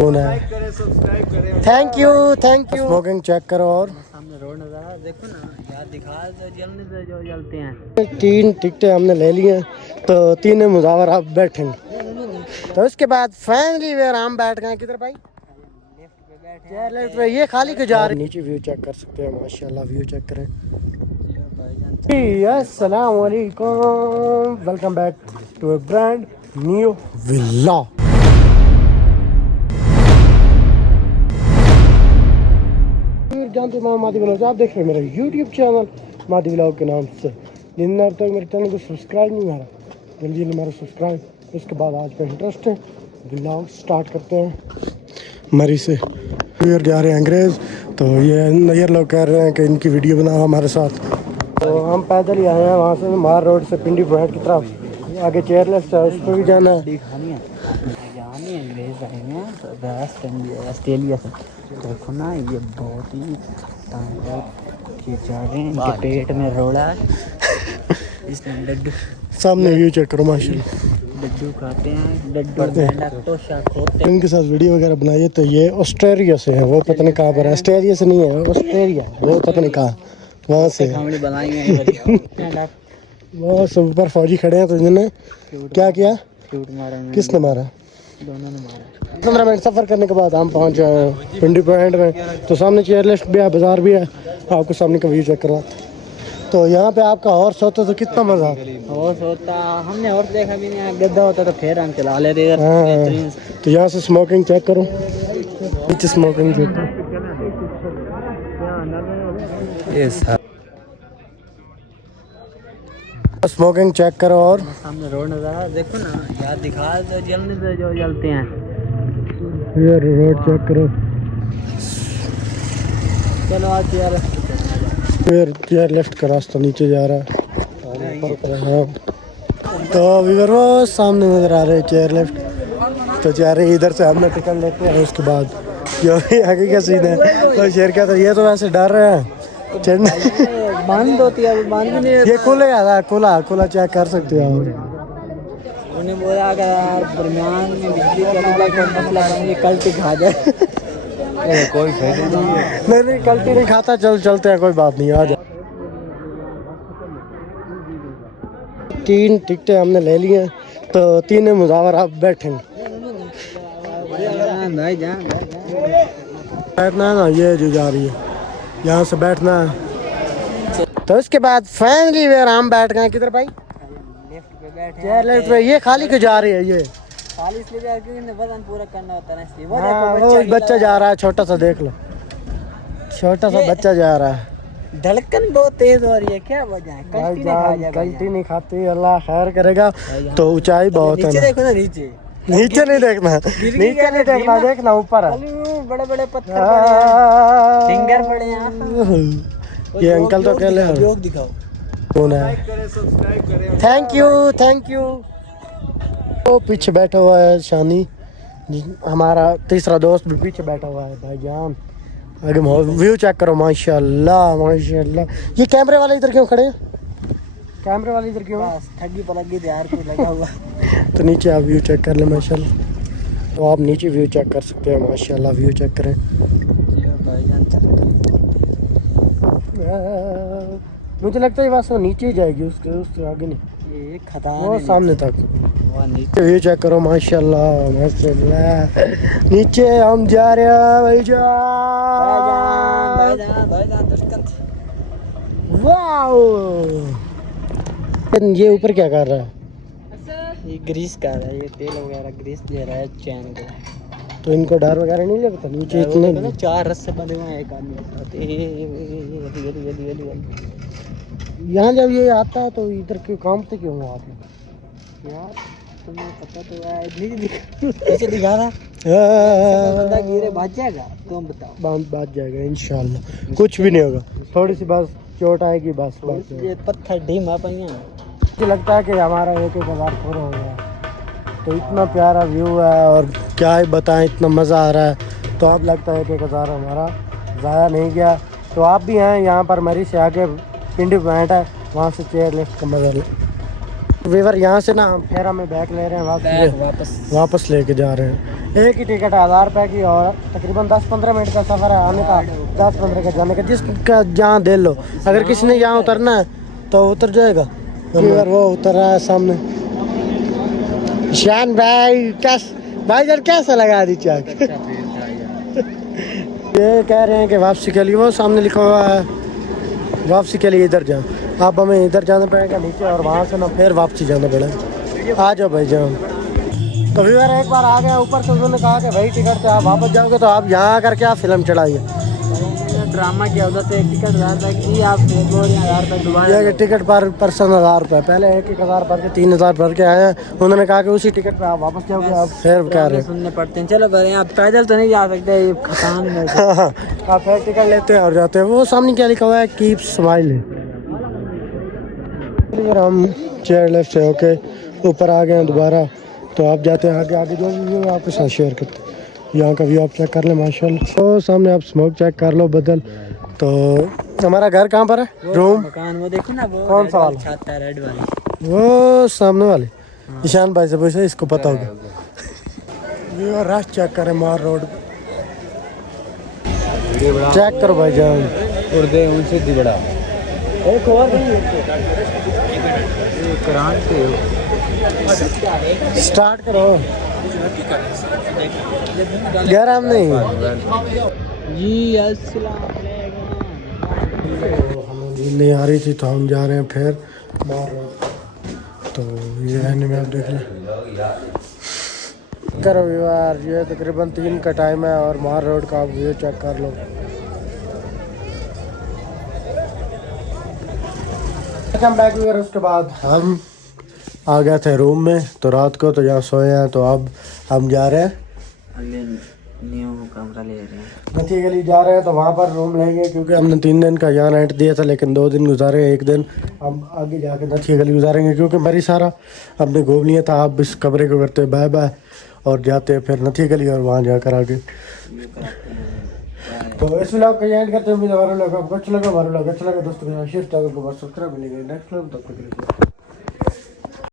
कौन है? Thank you smoking check करो। और सामने रोड नज़ारा देखो ना यार, दिखा तो जलने से जो जलते हैं। 3 टिकटें हमने ले ली हैं, तो 3 मुजावर आप बैठेंगे। तो उसके बाद फैमिली वेयर हम बैठ गए किधर भाई? लेफ्ट पे। ये खाली क्यों जा रहे? नीचे व्यू चेक कर सकते हैं, माशाल्लाह व्यू चेक करें। अस्सलाम वालेकुम, welcome back to a brand new villa. जानते हो मादी व्लॉग, आप देख रहे हैं मेरा यूट्यूब चैनल मादी व्लॉग के नाम से। जिनने अब तक मेरे चैनल को सब्सक्राइब नहीं मारा, जल्दी मेरा सब्सक्राइब। उसके बाद आज का इंटरेस्ट है, व्लॉग स्टार्ट करते हैं मरी से। फिर जा रहे हैं अंग्रेज़, तो ये लोग कह रहे हैं कि इनकी वीडियो बनाओ हमारे साथ। तो हम पैदल ही आए हैं वहाँ से, मार रोड से पिंडी पॉइंट की तरफ। आगे चेयरलेस है, उस पर भी जाना है। ऑस्ट्रेलिया से देखो ना, ये बहुत ही जा रहे हैं, इनके पेट में रोड़ा है। इसमें लड्डू सामने व्यू चेक करो माशाल्लाह। लड्डू खाते हैं, लड्डू होते इनके साथ वीडियो वगैरह बनाइए। तो ये ऑस्ट्रेलिया से है, वो पता नहीं कहाँ पर है। ऑस्ट्रेलिया से नहीं है, ऑस्ट्रेलिया, वो पता नहीं कहाँ वहाँ से है। वो सब ऊपर फौजी खड़े हैं, तो इन्होंने क्या किया? किसने मारा? दोनों ने मारा। 15 मिनट सफ़र करने के बाद हम पहुँच गए पिंडी पॉइंट में। तो सामने चेयरलिस्ट भी है, बाज़ार भी है, आपको सामने का व्यू चेक करवा। तो यहाँ पे आपका हॉर्स होता तो कितना मज़ा आता। हॉर्स होता, हमने हॉर्स देखा भी नहीं, गद्दा होता तो फिर हम चला लेते इधर। तो यहाँ से स्मोकिंग चेक करो, नीचे स्मोकिंग चेक करो। स्मोकिंग चेक करो। और सामने रोड नज़ारा देखो ना यार, दिखा तो जलने से जो जलते हैं। ये रोड चेक करो। चलो आज यार, फिर चेयर लेफ्ट का रास्ता नीचे जा रहा है। हाँ, तो व्यूअर वो सामने नजर आ रहे हैं चेयर लेफ्ट। तो जा रहे इधर से हमने टिकट लेते हैं, उसके बाद जो भी आगे का सीन है। तो शेर क्या था, ये तो वैसे डर रहे हैं चढ़ने। बंद होती है, बंद भी नहीं। ये खुलेगा, खुला चेक कर सकते हो। उन्हें बोला अगर दरमियान में बिजली चली जाए तो मसला नहीं, कल खा जाए। कोई नहीं गलती नहीं खाता, चलते हैं, कोई बात नहीं। आ जाओ। 3 टिकटें हमने ले ली हैं, तो 3 मुजावर आप बैठेंगे। बैठना है ना, ये जो जा रही है यहाँ से बैठना है। तो उसके बाद फैमिली वेयर हम बैठ गए किधर भाई? चेयर लेफ्ट पे। ये खाली क्यों जा रही है? ये खाली इसलिए जा क्योंकि वजन पूरा करना होता है इसलिए। वो बच्चा जा रहा है, छोटा सा, देख लो, छोटा सा बच्चा जा रहा है। धड़कन बहुत तेज हो रही है, क्या वजह है? गलती नहीं खाती, अल्लाह खैर करेगा। तो ऊंचाई बहुत है, नीचे देखो ना, नीचे नहीं देखना, नीचे नहीं देखना, देखना ऊपर है। बड़े बड़े पत्थर फिंगर पड़े हैं। ये अंकल तो कहले दिखाओ कौन है? Thank you. वो पीछे बैठा हुआ है शानी, हमारा तीसरा दोस्त भी पीछे बैठा हुआ है भाईजान। आगे व्यू चेक करो, माशाल्लाह। ये कैमरे वाले इधर क्यों खड़े हैं? ठगी पर लगी यार, कुछ लगा हुआ। तो नीचे आप व्यू चेक कर लें माशाल्लाह। तो आप नीचे व्यू चेक कर सकते हैं, माशाल्लाह व्यू चेक करें। मुझे लगता है बस वो नीचे ही जाएगी, उसके आगे नहीं, वो सामने तक। व्यू चेक करो, माशाल्लाह। नीचे हम जा रहे हैं भाईजान। वाओ, ये ऊपर क्या कर रहा है? ये ग्रीस कर रहा है, ये तेल वगैरह ग्रीस दे रहा है चैन को। तो इनको डर वगैरह नहीं लगता? नीचे इतने 4 रस्से बने हुए हैं, एक आदमी। यहाँ जब ये आता है तो इधर क्यों काम से क्यों हुआ आपने? यार तुम्हें पता तो है, नीचे दिखा रहा बंदा गिरे बच जाएगा, तुम बताओ। बच जाएगा इंशाल्लाह, कुछ भी नहीं होगा, थोड़ी सी बस चोट आएगी बस। ये पत्थर ढीमा पाइया। मुझे लगता है कि हमारा एक हज़ार पूरा हो गया। तो इतना प्यारा व्यू है और क्या ही बताएं, इतना मज़ा आ रहा है। तो अब लगता है कि 1000 हमारा ज़ाया नहीं गया। तो आप भी हैं यहाँ पर, मरी से आके पिंडी पॉइंट है, वहाँ से चेयर लिफ्ट का मज़ा लें। वीवर यहाँ से ना फिर हमें बैग ले रहे हैं वापस लेके जा रहे हैं। एक ही टिकट 1000 रुपये की और तकरीबन 10-15 मिनट का सफ़र है आने का, 10-15 का जाने का। जिसका जहाँ दे लो, अगर किसी ने यहाँ उतरना है तो उतर जाएगा। वीवर वो उतर रहा है सामने। शान भाई भाई जर कैसा लगा दी चाक? ये कह रहे हैं कि वापसी के लिए वो सामने लिखा हुआ है वापसी के लिए इधर जाओ। अब हमें इधर जाना पड़ेगा नीचे और वहाँ से ना फिर वापसी जाना पड़ेगा। आ जाओ भाई जाओ। तो व्यूअर एक बार आ गया ऊपर से, उन्होंने कहा कि भाई टिकट से आप वापस जाओगे तो आप यहाँ आकर के आप फिल्म चढ़ाइए। ड्रामा किया उधर से एक टिकट 1000 रुपये की, आप 1000 रुपये दोबारा। ये टिकट पर पर्सन 1000 रुपये, पहले 1000 भर के 3000 भर के आए हैं। उन्होंने कहा कि उसी टिकट पे आप वापस जाओगे। आप फिर कह रहे सुनने पड़ते हैं। चलो करें, आप पैदल तो नहीं जा सकते, ये खसान में आप फिर टिकट लेते हैं और जाते हैं। वो सामने क्या लिखा हुआ है, कीप स्माइलिंग। फिर हम चेयर लेफ्ट से होके ऊपर आ गए हैं दोबारा। तो आप जाते हैं आगे आगे, जो भी आपके साथ शेयर करते हैं। यहाँ का व्यू आप चेक कर लें माशाल्लाह। तो सामने आप स्मोक चेक कर लो बदल। तो हमारा घर कहाँ पर है, रूम मकान वो देखो ना, वो कौन सा वाला छत है रेड वाली, वो सामने वाले। ईशान भाई से पूछे, इसको पता होगा। व्यू रश चेक करें मार रोड चेक करो भाई जान। उर्दे उनसे दी बड़ा एक और करान से स्टार्ट करो। गरम नहीं जी। अस्सलाम हमें नींद नहीं आ रही थी तो हम जा रहे हैं फिर मार रोड। तो ये रहने में आप देख लें करो यार। ये तकरीबन 3 का टाइम है और मार रोड का आप व्यू चेक कर लो। हम बैक हुए, उसके बाद हम आ गए थे रूम में। तो रात को तो यहाँ सोए हैं। तो अब हम जा रहे हैं न्यू कमरा ले रहे हैं, नथी गली जा रहे हैं। तो वहाँ पर रूम लेंगे क्योंकि हमने 3 दिन का यहाँ रेंट दिया था, लेकिन 2 दिन गुजारे। एक दिन हम आगे जाके नथी गली गुजारेंगे क्योंकि मेरी सारा हमने घूम लिया था। आप इस कमरे को करते बाय बाय और जाते हैं फिर नथी गली और वहाँ जाकर आगे। तो इस व्लॉग को एंड करते हैं। उम्मीद है हमारे लोग आपको अच्छा लगा। हमारे लोग अच्छा लगा दोस्तों के साथ शेयर, चैनल को सब्सक्राइब मिलेंगे नेक्स्ट व्लॉग। तब तक के लिए।